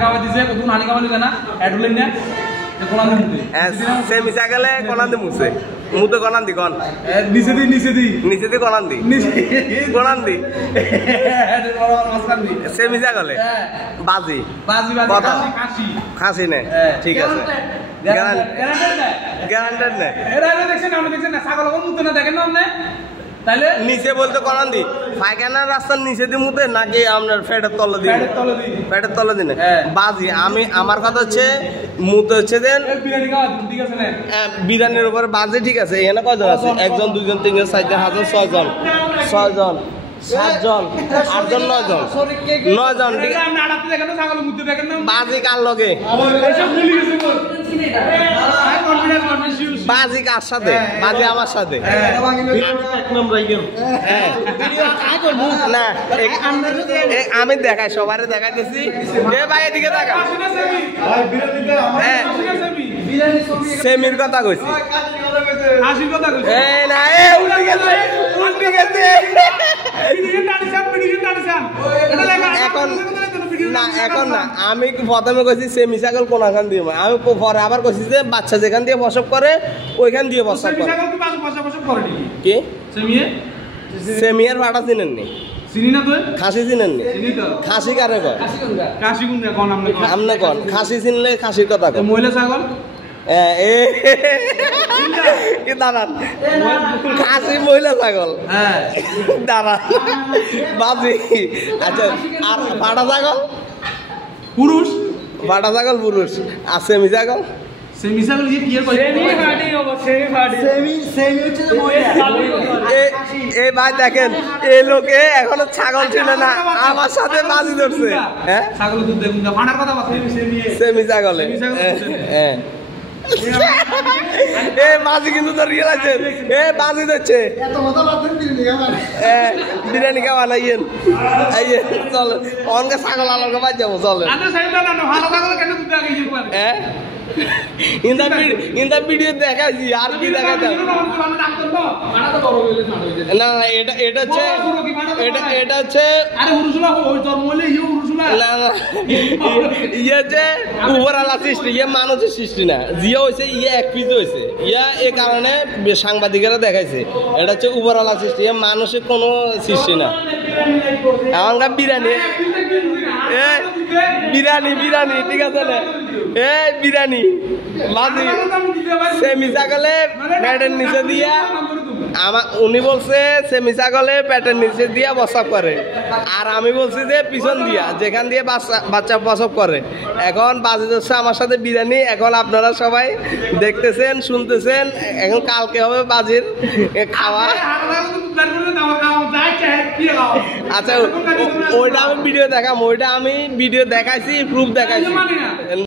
খাওয়া দিছে কতক্ষণ হানি খাওয়া লিখে না এডুলেন না কোনান মুতে সে মিশা গেলে কোনান দি মুছে মুতে কোনান দি কোন নিচে দি কোনান দি কোনান দি সে মিশা গেলে বাজি খাসি নে ঠিক আছে গ্যারান্টেড নে দেখছেন না ছাগল মুতে না দেখেন না আপনি তাহলে নিচে বলতে কোনান দি পায়খানার রাস্তার নিচে দি মুতে নাকি আপনার পেটের তলে দি পেটের তলে দিনে বাজি আমি আমার কথা হচ্ছে মুতে হচ্ছে দেন বিরিয়ানি খাওয়া ঠিক আছে না বিরিয়ানির উপরে বাজি ঠিক আছে এখানে কয়জন আছে 1 জন 2 জন 3 জন 4 জন 5 জন 6 জন 7 জন 8 জন 9 জন 9 জন ঠিক আছে আপনি আড়াতে দেখেন ছাগল মুতে দেখেন না বাজি কার লগে এসব ভুলে গেছে বাজি কার সাথে বাজি আমার সাথে না আমি দেখাই সবারে দেখাইতেছি এ ভাই এদিকে দেখা সেমির কথা কইছি এখন না আমি প্রথমে কইছি সেমি ছাগল কোনখান দিয়ে আমি পরে আবার কইছি যে বাচ্চা যেখান দিয়ে প্রসব করে ওইখান দিয়ে প্রসব করে কি সেমিয়ার ভাড়া চিনেন নি চিনি না তো খাসি চিনেন নি খাসি কারে কয় খাসি কোন কোন আমনে কোন খাসি চিনলে খাসির কথা কয় মহিলা ছাগল দাঁড়ান খাসি মহিলা ছাগল দাঁড়ান বাজি আচ্ছা আর ভাড়া ছাগল পুরুষ ভাড়া ছাগল পুরুষ আর সেমি ছাগল সেমি ছাগল কি কয় এই ভাই দেখেন এই লোকে এখনো ছাগল ছিল না আমার সাথে বাজি ধরছে হ্যাঁ ছাগল দুধ দেখুন ভাড়ার কথা সেমি ছাগলে হ্যাঁ বাজি কিন্তু তো রিয়েলাইছে বাজি দিচ্ছে বিরিয়ানি খাওয়া নাইয়েন চল অনকে ছাগল আলোকে বাজ যাবো চলে ইন্দা ভিডিও দেখাইছি আর কি দেখাইতে না না এটা হচ্ছে এটা হচ্ছে ইয়ে হচ্ছে উপরালা সৃষ্টি ইয়ে মানুষের সৃষ্টি না জিয়া হয়েছে ইয়ে এক পিস হয়েছে ইয়া এই কারণে সাংবাদিকেরা দেখাইছে এটা হচ্ছে উপরালা সৃষ্টি ইয়ে মানুষের কোনো সৃষ্টি না এমনকার বিরিয়ানি বিরিয়ানি ঠিক আছে না বিরিয়ানি বাজি সেমি ছাগলে পেটের নিচে দিয়া উনি বলছে সেমি ছাগলে পেটের নিচে দিয়া প্রসব করে আর আমি বলছি যে পিছন দিয়া যেখান দিয়ে বাচ্চা প্রসব করে এখন বাজি হচ্ছে আমার সাথে বিরিয়ানি এখন আপনারা সবাই দেখতেছেন শুনতেছেন এখন কালকে হবে বাজির খাওয়া আচ্ছা ওইটা আমি ভিডিও দেখাম ওইটা আমি ভিডিও দেখাইছি প্রুফ দেখাইছি